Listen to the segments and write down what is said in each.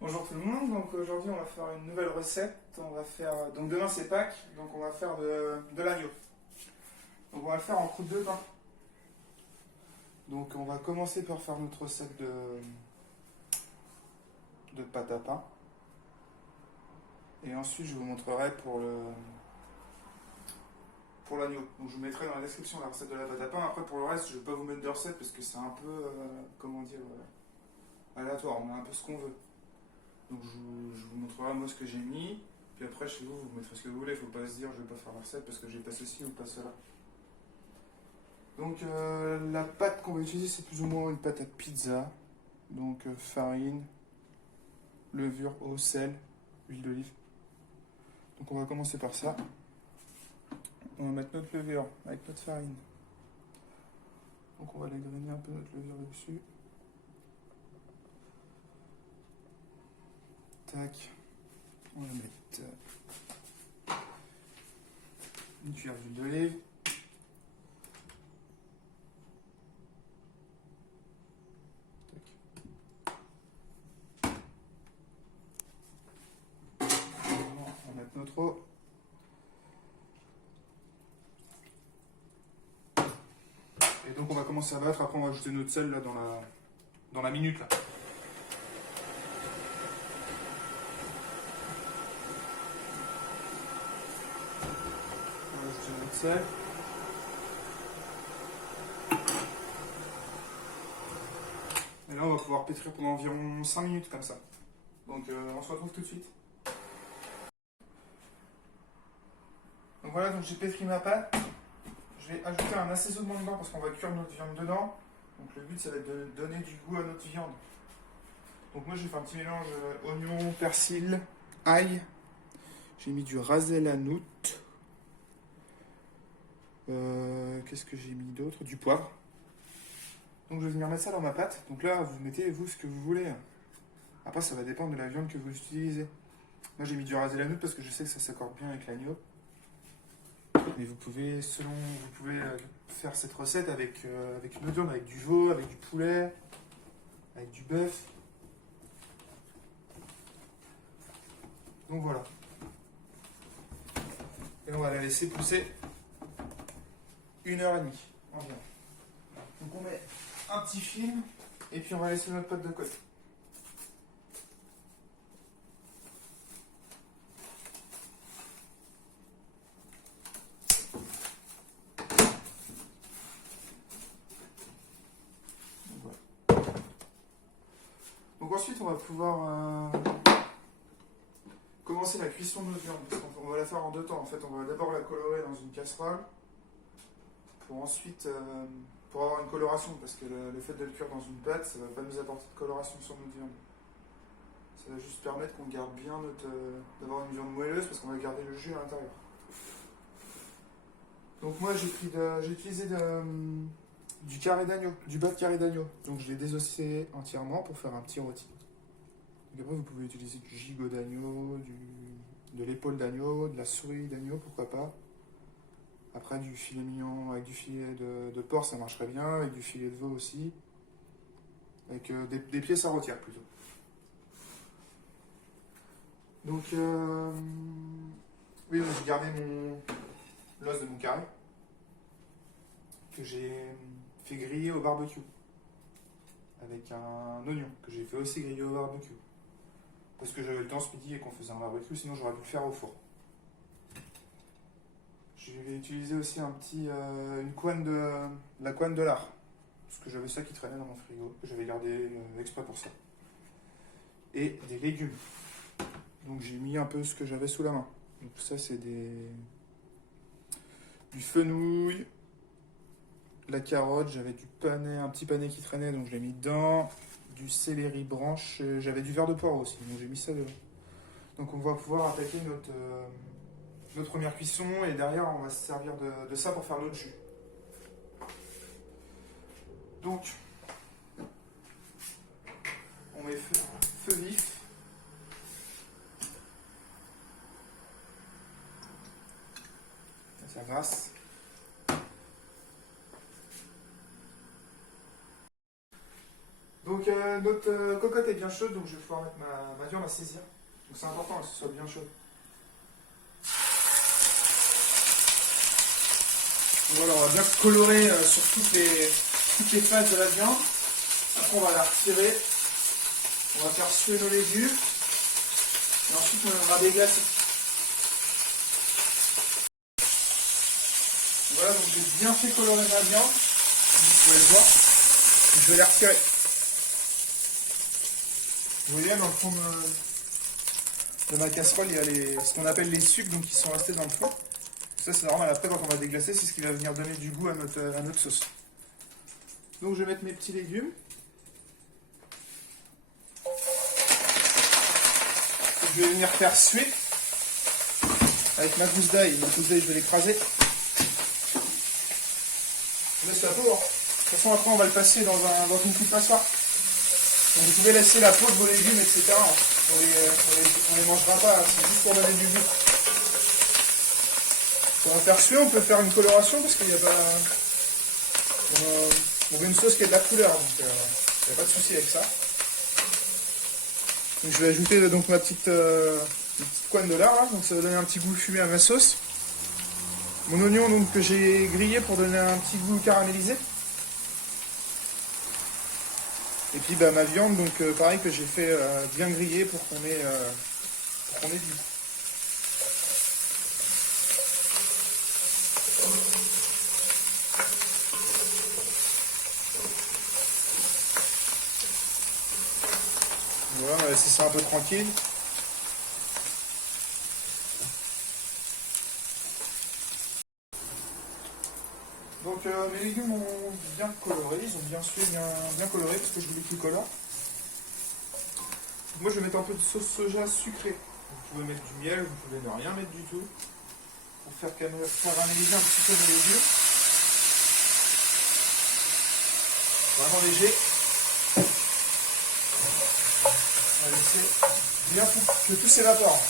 Bonjour tout le monde, donc aujourd'hui on va faire une nouvelle recette. On va faire, donc demain c'est Pâques, donc on va faire de l'agneau. Donc on va le faire en croûte de pain. Donc on va commencer par faire notre recette de pâte à pain. Et ensuite je vous montrerai pour l'agneau. Donc je vous mettrai dans la description la recette de la pâte à pain. Après pour le reste je ne vais pas vous mettre de recette parce que c'est un peu, comment dire, aléatoire, on met un peu ce qu'on veut. Donc je vous montrerai moi ce que j'ai mis, puis après chez vous, vous mettrez ce que vous voulez, il ne faut pas se dire je vais pas faire la recette parce que j'ai pas ceci ou pas cela. Donc la pâte qu'on va utiliser c'est plus ou moins une pâte à pizza, donc farine, levure, eau, sel, huile d'olive. Donc on va commencer par ça. On va mettre notre levure avec notre farine. Donc on va dégrainer un peu notre levure dessus. Tac. On va mettre une cuillère d'huile d'olive. On va mettre notre eau. Et donc on va commencer à battre, après on va ajouter notre sel là dans la minute là. On va ajouter notre sel. Et là on va pouvoir pétrir pendant environ 5 minutes comme ça. Donc on se retrouve tout de suite. Donc voilà, donc j'ai pétri ma pâte. Je vais ajouter un assaisonnement dedans parce qu'on va cuire notre viande dedans. Donc le but ça va être de donner du goût à notre viande. Donc moi j'ai fait un petit mélange oignon, persil, ail. J'ai mis du rasel à noute. Qu'est-ce que j'ai mis d'autre? Du poivre. Donc je vais venir mettre ça dans ma pâte. Donc là vous mettez vous ce que vous voulez. Après ça va dépendre de la viande que vous utilisez. Moi j'ai mis du rasel à noute parce que je sais que ça s'accorde bien avec l'agneau. Mais vous pouvez faire cette recette avec une autre viande, avec du veau, avec du poulet, avec du bœuf. Donc voilà. Et on va la laisser pousser 1h30 environ. Donc on met un petit film et puis on va laisser notre pâte de côté. Donc ensuite on va pouvoir commencer la cuisson de notre viande, parce qu'on va la faire en deux temps. En fait, on va d'abord la colorer dans une casserole, pour ensuite, pour avoir une coloration, parce que le fait de le cuire dans une pâte, ça ne va pas nous apporter de coloration sur notre viande. Ça va juste permettre qu'on garde bien d'avoir une viande moelleuse, parce qu'on va garder le jus à l'intérieur. Donc moi j'ai utilisé du carré d'agneau, du bas de carré d'agneau. Donc je l'ai désossé entièrement pour faire un petit rôti. Donc après, vous pouvez utiliser du gigot d'agneau, de l'épaule d'agneau, de la souris d'agneau, pourquoi pas. Après, du filet mignon avec du filet de porc, ça marcherait bien, avec du filet de veau aussi. Avec des pièces à rôtir plutôt. Donc, oui, j'ai gardé l'os de mon carré, que j'ai fait griller au barbecue. Avec un oignon, que j'ai fait aussi griller au barbecue. Parce que j'avais le temps ce midi et qu'on faisait un barbecue, sinon j'aurais pu le faire au four. Je vais utiliser aussi une couenne la couenne de lard. Parce que j'avais ça qui traînait dans mon frigo, que j'avais gardé exprès pour ça. Et des légumes. Donc j'ai mis un peu ce que j'avais sous la main. Donc ça c'est du fenouil, la carotte, j'avais un petit panais qui traînait, donc je l'ai mis dedans. Du céleri branche, j'avais du verre de poireau aussi, donc j'ai mis ça dedans. Donc on va pouvoir attaquer notre première cuisson et derrière on va se servir de ça pour faire notre jus. Donc on met feu vif. Ça grasse. Donc Donc notre cocotte est bien chaude, donc je vais pouvoir mettre ma viande à saisir. Donc c'est important que ce soit bien chaud. Voilà, on va bien colorer sur toutes les faces de la viande. Après on va la retirer. On va faire suer nos légumes. Et ensuite on va déglacer. Voilà, donc j'ai bien fait colorer ma viande. Vous pouvez le voir. Je vais la retirer. Vous voyez, dans le fond de ma casserole, il y a ce qu'on appelle les sucs, donc qui sont restés dans le fond. Ça, c'est normal. Après, quand on va déglacer, c'est ce qui va venir donner du goût à notre sauce. Donc, je vais mettre mes petits légumes. Je vais venir faire suer avec ma gousse d'ail. Ma gousse d'ail, je vais l'écraser. Je laisse la peau. De toute façon, après, on va le passer dans une petite passoire. Donc, vous pouvez laisser la peau de vos légumes, etc. On les mangera pas. C'est juste pour donner du goût. On va faire suer, on peut faire une coloration parce qu'il n'y a pas. On veut une sauce qui a de la couleur, donc il n'y a pas de souci avec ça. Donc, je vais ajouter donc ma petite couenne de lard, là, donc ça va donner un petit goût fumé à ma sauce. Mon oignon donc, que j'ai grillé pour donner un petit goût caramélisé. Et puis bah, ma viande, donc pareil que j'ai fait bien griller pour qu'on ait du goût. Voilà, on va laisser ça un peu tranquille. Donc mes légumes ont bien coloré, ils ont bien sué, bien coloré parce que je voulais qu'ils colorent. Moi je vais mettre un peu de sauce soja sucrée. Vous pouvez mettre du miel, vous pouvez ne rien mettre du tout. Pour faire caraméliser un petit peu mes légumes. Vraiment léger. On va laisser bien que tout s'évapore.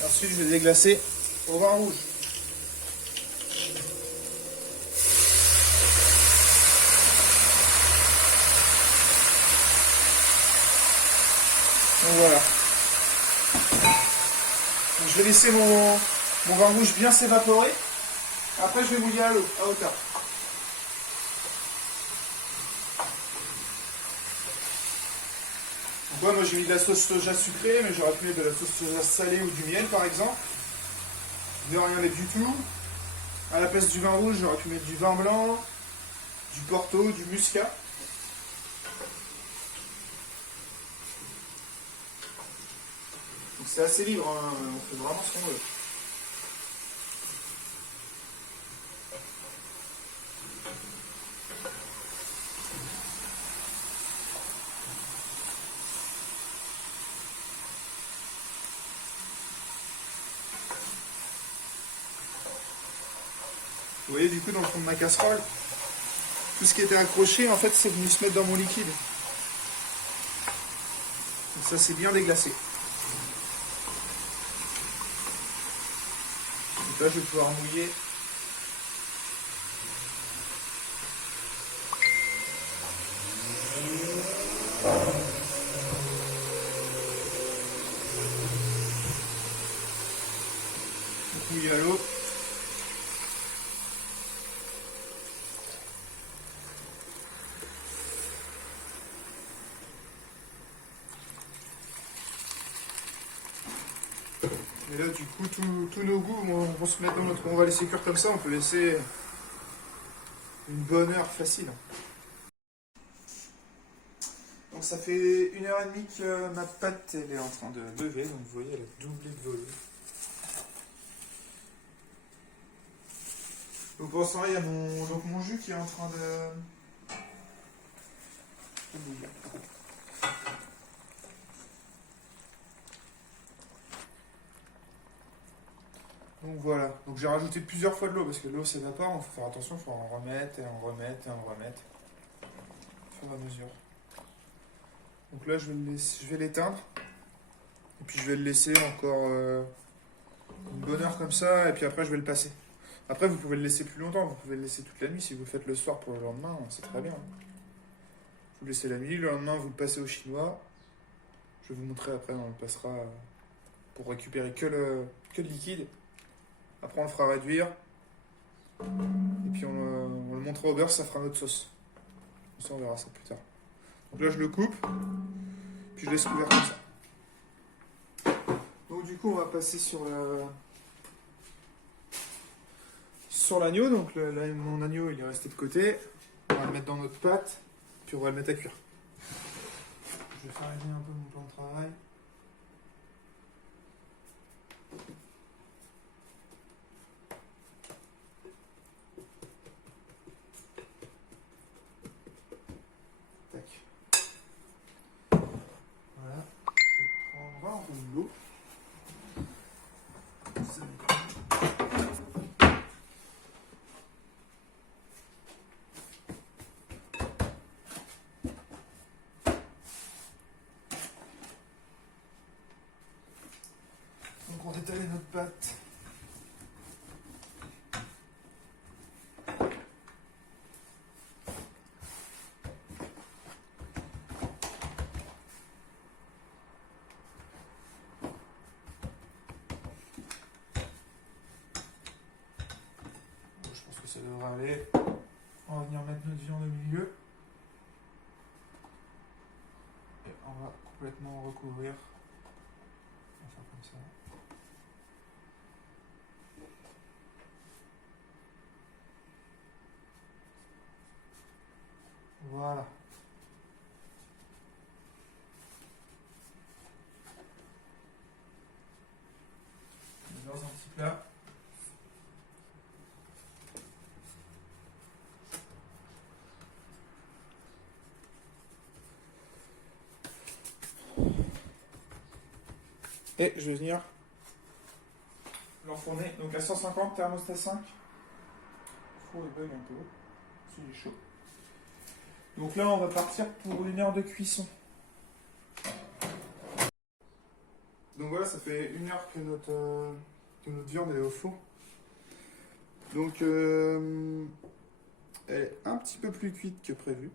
Et ensuite je vais déglacer au vin rouge. Donc voilà. Donc, je vais laisser mon vin rouge bien s'évaporer. Après je vais mouiller à l'eau, à hauteur. Donc moi j'ai mis de la sauce soja sucrée, mais j'aurais pu mettre de la sauce soja salée ou du miel par exemple. Je ne vais rien mettre du tout. À la place du vin rouge, j'aurais pu mettre du vin blanc, du porto, du muscat. Donc c'est assez libre, hein. On fait vraiment ce qu'on veut. Vous voyez du coup dans le fond de ma casserole, tout ce qui était accroché en fait c'est venu se mettre dans mon liquide. Donc ça c'est bien déglacé. Donc là je vais pouvoir mouiller. Donc mouiller à l'eau. Et là, du coup, tous nos goûts vont se mettre dans notre... On va laisser cuire comme ça, on peut laisser une bonne heure facile. Donc ça fait 1h30 que ma pâte elle est en train de lever, donc vous voyez, elle a doublé de volume. Donc pour l'instant, il y a mon jus qui est en train de bouillir. Donc voilà, donc j'ai rajouté plusieurs fois de l'eau parce que l'eau s'évapore, il faut faire attention, il faut en remettre et en remettre et en remettre au fur et à mesure. Donc là je vais l'éteindre et puis je vais le laisser encore une bonne heure comme ça, et puis après je vais le passer. Après, vous pouvez le laisser plus longtemps, vous pouvez le laisser toute la nuit. Si vous le faites le soir pour le lendemain, c'est très bien. Vous le laissez la nuit, le lendemain vous le passez au chinois. Je vais vous montrer après, on le passera pour récupérer que le liquide. Après, on le fera réduire. Et puis, on le montrera au beurre, ça fera notre sauce. Comme ça, on verra ça plus tard. Donc là, je le coupe. Puis, je laisse couvert comme ça. Donc, du coup, on va passer sur l'agneau. Donc, mon agneau, il est resté de côté. On va le mettre dans notre pâte. Puis, on va le mettre à cuire. Je vais faire aider un peu mon plan de travail. Voilà, je vais prendre un rouleau. Donc on détaille notre pâte. Ça devrait aller. On va venir mettre notre viande au milieu. Et on va complètement recouvrir. On va faire comme ça. Voilà. On est dans un petit plat. Et je vais venir l'enfourner. Donc à 150, thermostat 5. Le four il bug un peu. Il est chaud. Donc là on va partir pour 1 heure de cuisson. Donc voilà, ça fait 1 heure que notre viande est au four. Donc elle est un petit peu plus cuite que prévu.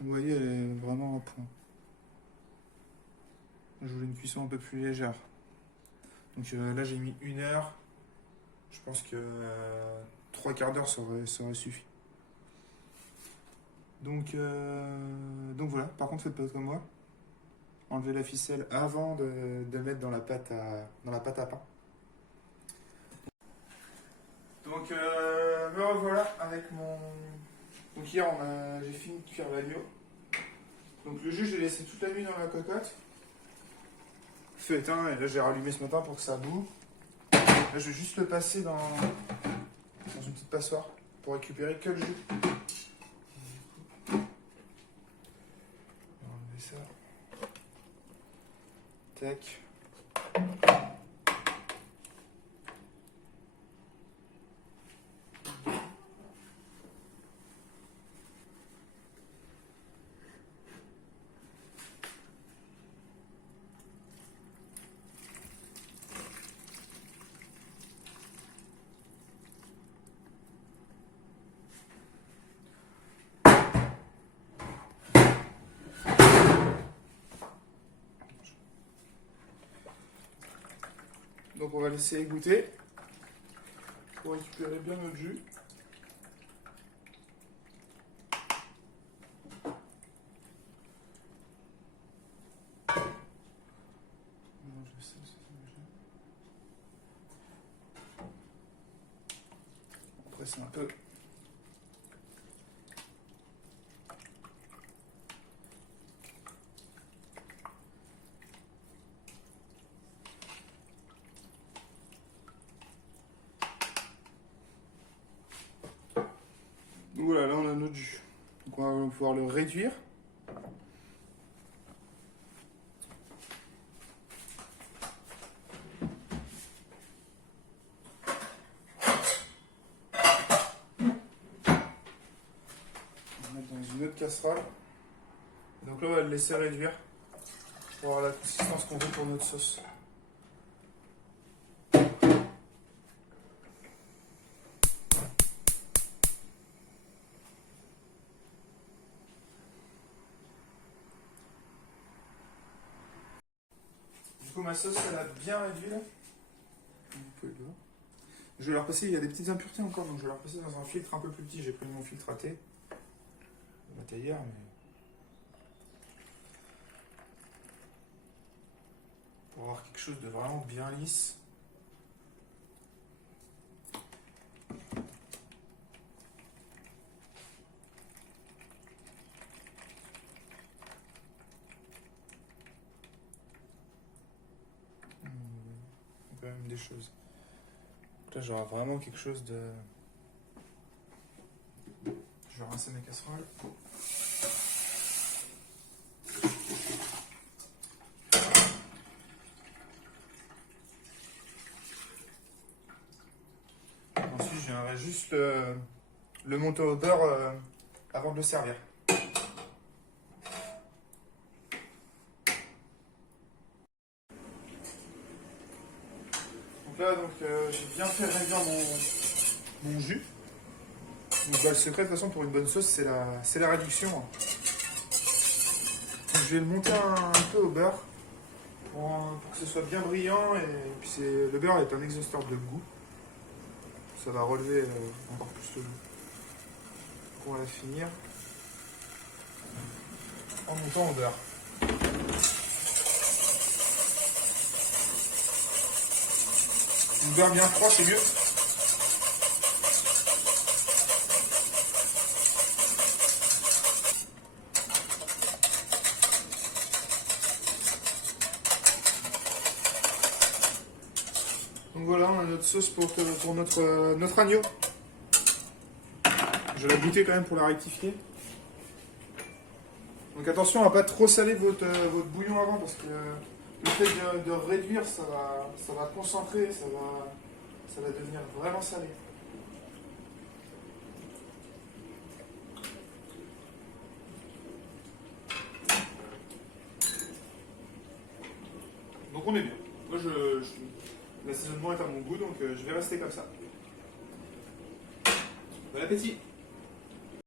Vous voyez, elle est vraiment en point. Je voulais une cuisson un peu plus légère. Donc là j'ai mis 1 heure. Je pense que 3/4 d'heure ça aurait suffi. Donc voilà, par contre faites pas comme moi. Enlevez la ficelle avant de mettre dans la pâte à pain. Donc me revoilà avec mon... Donc hier j'ai fini de cuire l'agneau. Donc le jus je l'ai laissé toute la nuit dans la cocotte. Feu éteint, et là j'ai rallumé ce matin pour que ça boue. Là je vais juste le passer dans une petite passoire pour récupérer que le jus. On va enlever ça. Tac. Donc on va laisser égoutter pour récupérer bien notre jus. On presse un peu. Voilà, là on a notre jus. Donc on va pouvoir le réduire. On va mettre dans une autre casserole. Donc là on va le laisser réduire pour avoir la consistance qu'on veut pour notre sauce. On ma sauce elle a bien réduit là. Vous pouvez le voir. Je vais leur passer, il y a des petites impuretés encore, donc je vais leur passer dans un filtre un peu plus petit. J'ai pris mon filtre à thé. Ma théière, mais. Pour avoir quelque chose de vraiment bien lisse. Quand même des choses. Donc là, j'aurai vraiment quelque chose de. Je vais rincer mes casseroles. Ensuite, je viendrai juste le monter au beurre avant de le servir. Donc là, j'ai bien fait réduire mon jus. Donc, le secret de toute façon pour une bonne sauce, c'est la réduction. Donc, je vais le monter un peu au beurre pour que ce soit bien brillant. Et puis le beurre est un exhausteur de goût. Ça va relever encore plus le goût. Donc on va finir en montant au beurre. Le beurre bien froid, c'est mieux. Donc voilà, on a notre sauce pour notre agneau. Je vais la goûter quand même pour la rectifier. Donc attention à ne pas trop saler votre bouillon avant parce que le fait de réduire, ça va concentrer, ça va devenir vraiment salé. Donc on est bien. Moi, l'assaisonnement est à mon goût, donc je vais rester comme ça. Bon appétit!